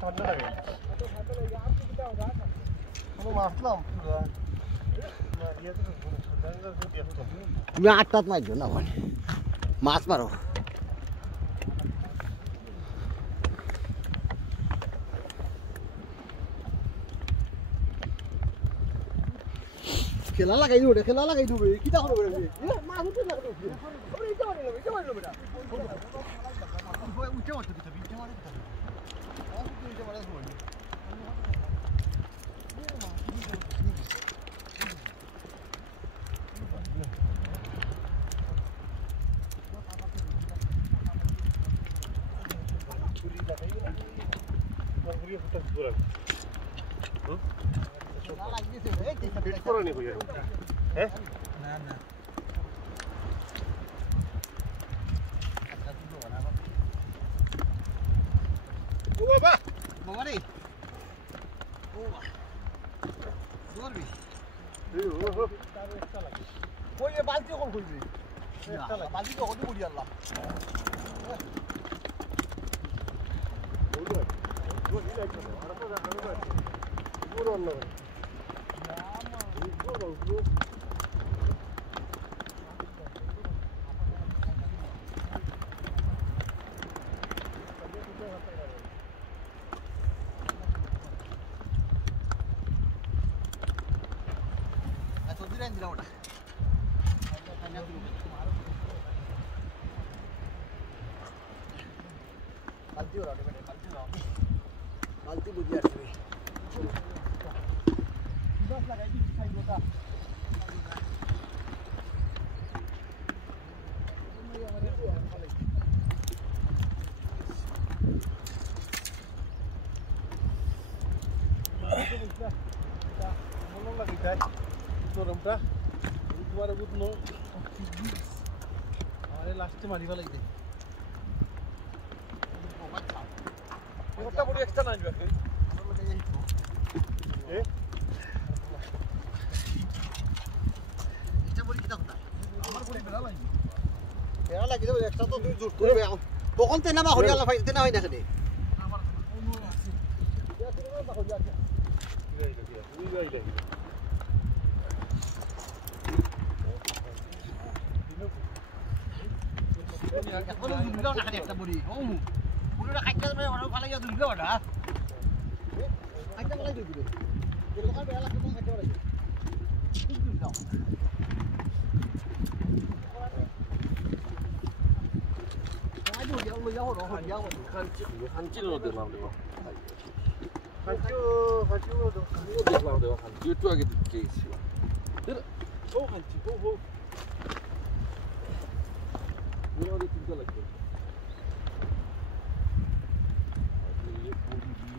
ঠান্ডা লাগে কোনো মাছলাম তুমি 8টাত মারছো না মানে মাছ মারো খেলা লাগাই দিবে খেলা লাগাই দিবে কিটা করবে রে মাছ উঠে লাগাই দিবে ওরে এটা মারলো বেটা ওই উঠে মারতে দিতে বিটে মারে দিতে আর কি উঠে মারা শুনো বালতি কখন খুলবি বালতি তো হতে পড়ি আল্লাহ বালতি বুঝি আসবে দশ লাগাই দিচ্ছি খাই গোটা মনে লাগে তাই গরমটা তোমার বুঝনো আরে লাস্টে মারিবা লাগবে একটা বড় এক্সট্রা না আসবে এটা বড় কিটা কথা আমার বড় বেলা লাগবে বেলা লাগি যাবে এক্সট্রা তো দুই জোর করবে তখন তেনা মা হরিয়ালা ফাইল তেনা হয় না কেন আমার অনু আছে এটা তেনা মা হরিয়া আছে উই গাইলা এখন দুইটা না খালি একটা বড়ি ও পুরোটা খাইতে যাবে আর ভালো ইয়া দুইটা ওটা খাইতে ভালো দিবে এই লোকাল বেলা কেমন খাইতে পারে ঠিক দিও 아주 양로 야호로 야호 한찌로 들어가면 돼요. 한치도 이거 들어가면 돼요. 한찌 쪽에 돼 있어요. 들어. 한찌 호. 이거 어디 진짜 লাগবে. 이게 고기지.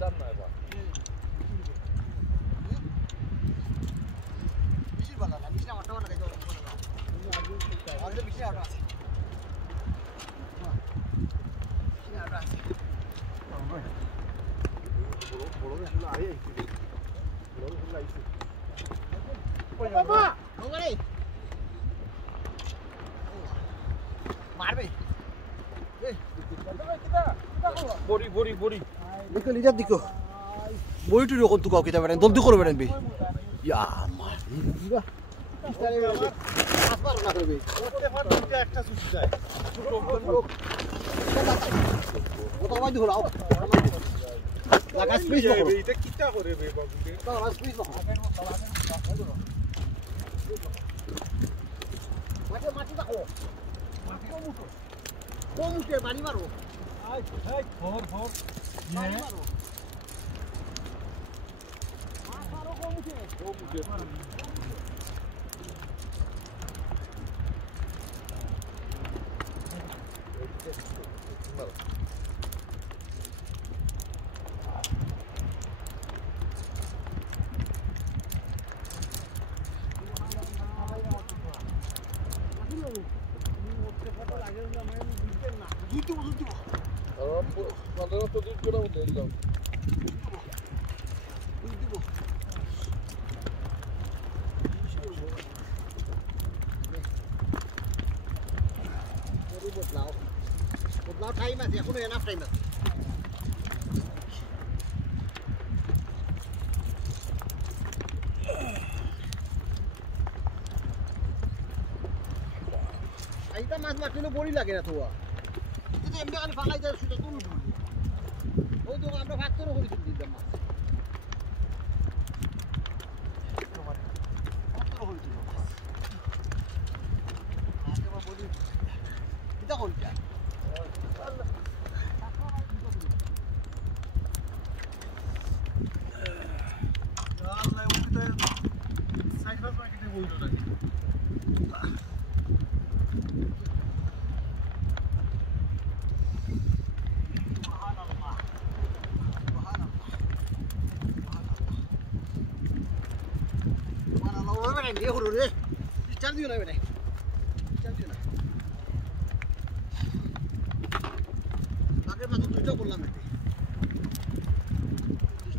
যান না এবার মিশির বালা না মিশির আমারটা না খাইতে আগে মিশির আটা আছে মিশির আটা আছে বড় বড় আই বড় বড় আইছে বাবা ওরে মারবে বড়ি বড়ি বড়ি দেখো লিজার দিকো বড়িটু রকম তু কাউ কিতা বেরেন জলদি করে বেরেন বে ইয়া মার দিবা ইস্তারে বেরেন আসবার না করবে ওতে ফান দুইটা একটা সুসি যায় ওটা মাই ধরাও লাগা স্পেস বকো এটা কিটা করে বে বাবুকে না স্পেস বকো মাটি মাটি দেখো মাটি কমুটে বাড়ি মারো আই আই ভর ভর বাড়ি মারো মারো কমুটে সাধারণত দুধ করে মধ্যে দিলাম বদলাও টাইম আছে এখনো এনাফ টাইম আছে আইতা মাছ মারতে বড়ি লাগে না তোয়া কিন্তু এমনি খালি ফাঁকাই যায় সেটা তুলু ওই তো আমরা ভাগ করে করেছি দিতাম মাছ কিতা করছে আল্লাহ ওতে সাইড বাস মার্কেটে বইলো নাকি দিয়ে হলো রে চার্জ দিও না বেটা চার্জ দিও না আগের মাত্র দুইটা করলাম এতে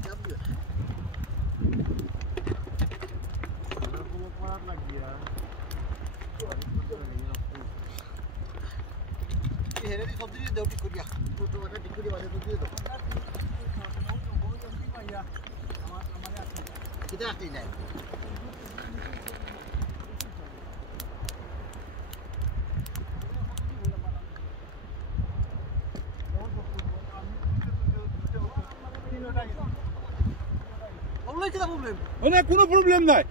চার্জ দিও না কোনো খারাপ লাগিয়া এই হেরে দি সবজি দেও ঠিক করিয়া ছোট বাটা ঠিক করিয়া বাজে দিয়ে দাও কিটা আসতেই নাই না কোনো প্রবলেম নাই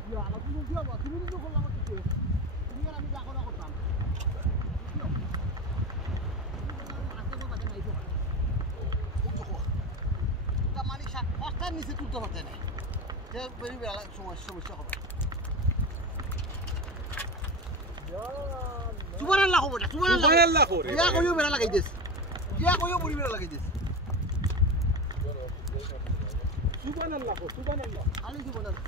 নিচে তুলতে পারতে না সমস্যা হবে তোমার আল্লাহ হবে না তোমার আল্লাহ করে ইয়া কইও বেড়া লাগাই দিস ইয়া কইও বড়ি বেড়া লাগাই দিস সুবহানাল্লাহ সুবহানাল্লাহ খালি সুবহানাল্লাহ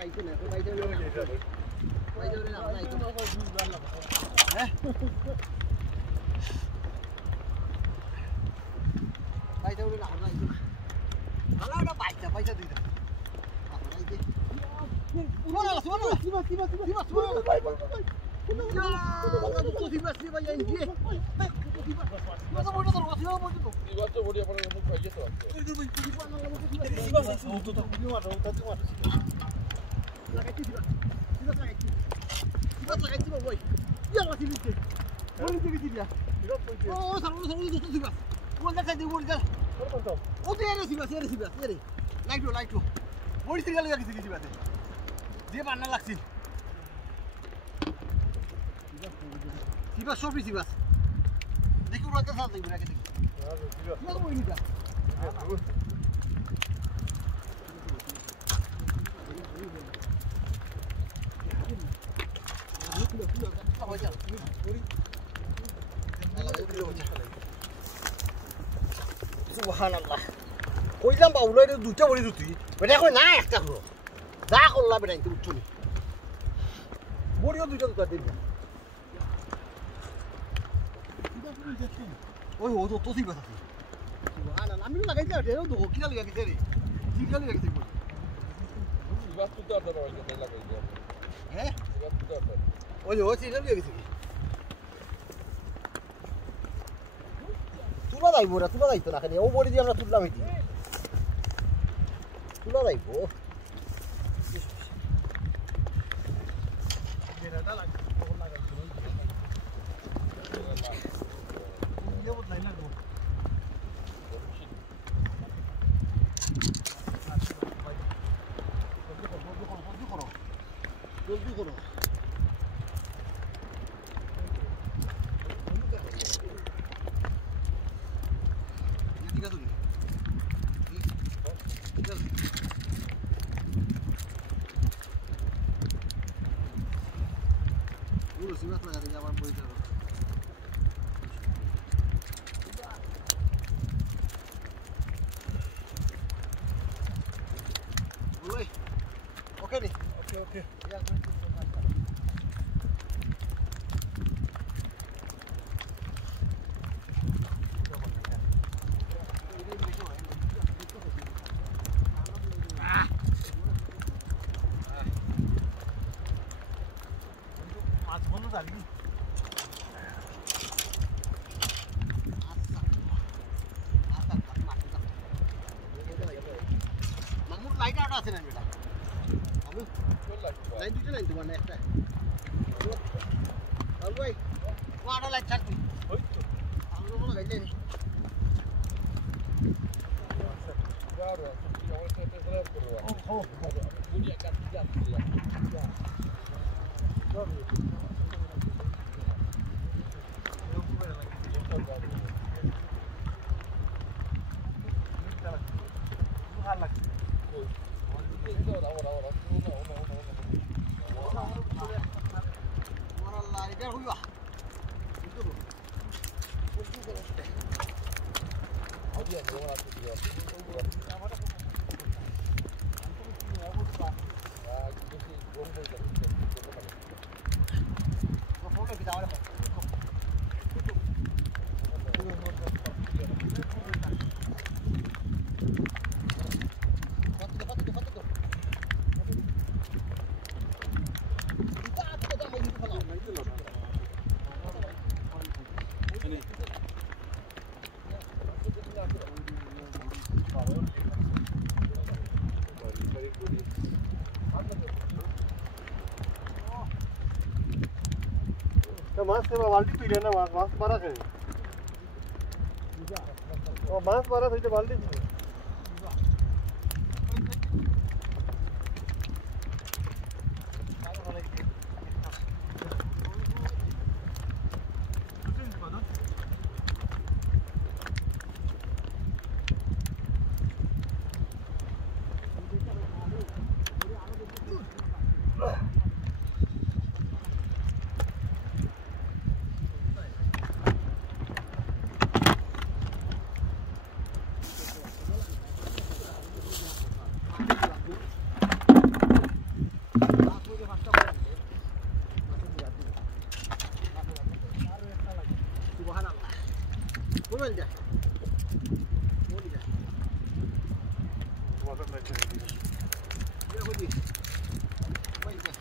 আইতে না আইতে না আইতে না আইতে না হ্যাঁ আইতে না আইতে না আলাদা বাইটা বাইটা দিই আইতে সুবহানাল্লাহ সুবহানাল্লাহ সুবহানাল্লাহ বাই বাই লাগছিল Sibas sobri sibas. দেখি উড়াতে সাথে দেখি রাখে দেখি। না তো বইনি দা। সুবহানাল্লাহ কইলাম বাউলাই দুইটা বড়ি দুটি বেটা কই না একটা হলো যা করলা বেটা ইনতে উঠছো নি বড়িও দুইটা দুটা দিন ওই ও তো ঠিক কথা সুবহানাল্লাহ আমি লাগাইতে আর এও দুগো কিনা লাগাইতে রে কিনা লাগাইতে বল ইবাস তো আর দাও এটা লাগাই দাও হ্যাঁ ইবাস তো আর ওই ও কিনা লাগাইতে তুলা যাইব না তুলা যাইতো না খালি ও বড়ি দিয়ে আমরা তুললাম এটি তুলা যাইব বেড়াটা লাগে তখন লাগাইছিল ইয়ে বদলাই না গো জলদি করো ঠিক আছে ঠিক আছে পুরো সিমাস লাগাতে যাবার পয়সা ওই ওকে নি ওকে মাছ বন্ধ জানি মামুর লাইট আউট আছে না বেটা আমি লাইন দুটো লাইন তোমার না একটা আর ভাই কোয়াটা লাইট থাকবি ওই তো আমরা বলা গাইলে নি claro, eu vou ter que fazer ও podia castigar. তোমার লাইট আর হইবা ফোনে কি দাও মাছ সেবা বালতি তুইলে না মাছ মারা খাই ও মাছ মারা হইতে বালতি মোবাইল যা মোবাইল যা ওয়াটার লাইট দেখো দি মোবাইল যা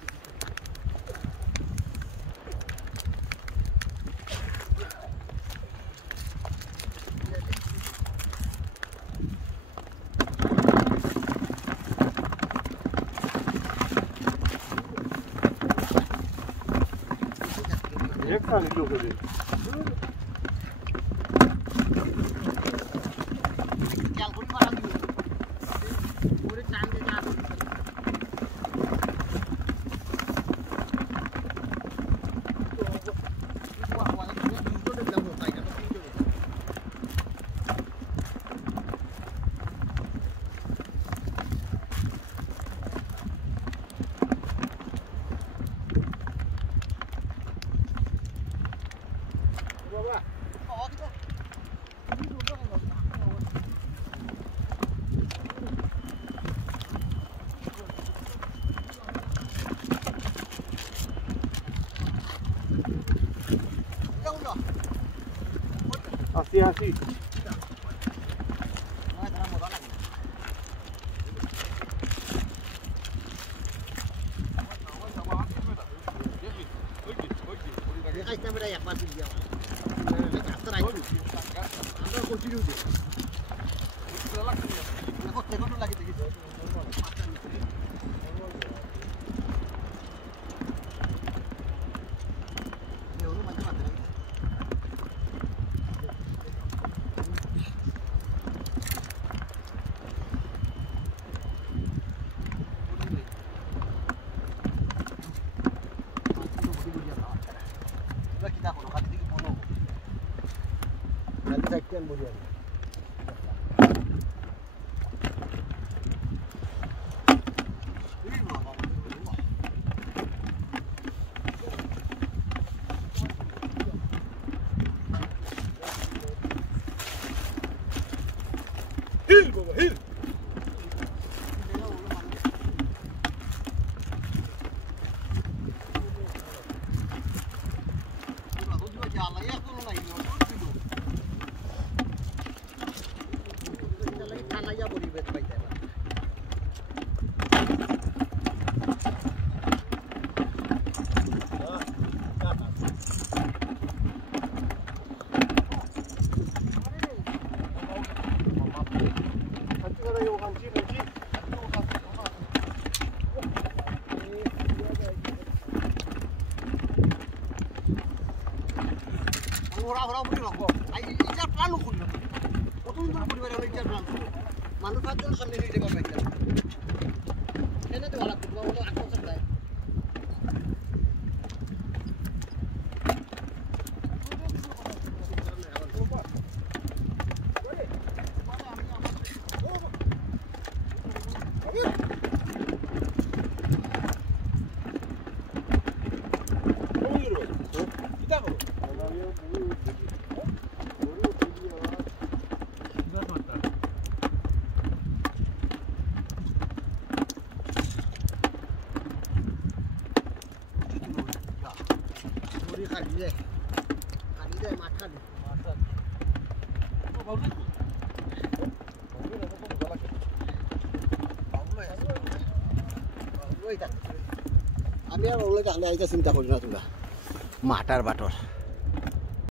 एक खाली लोग दे খেয়াল করি মারা দিও ওরে টান দে না হাসি হাসি Hil baba hil. মানুষ পাঁচজন সামনে নিয়ে যাবো এনে তো ভালো বলো আট বছর যায় আমি আর ওগুলো তাহলে আইতা চিন্তা করি না তোমরা মাটার বাটর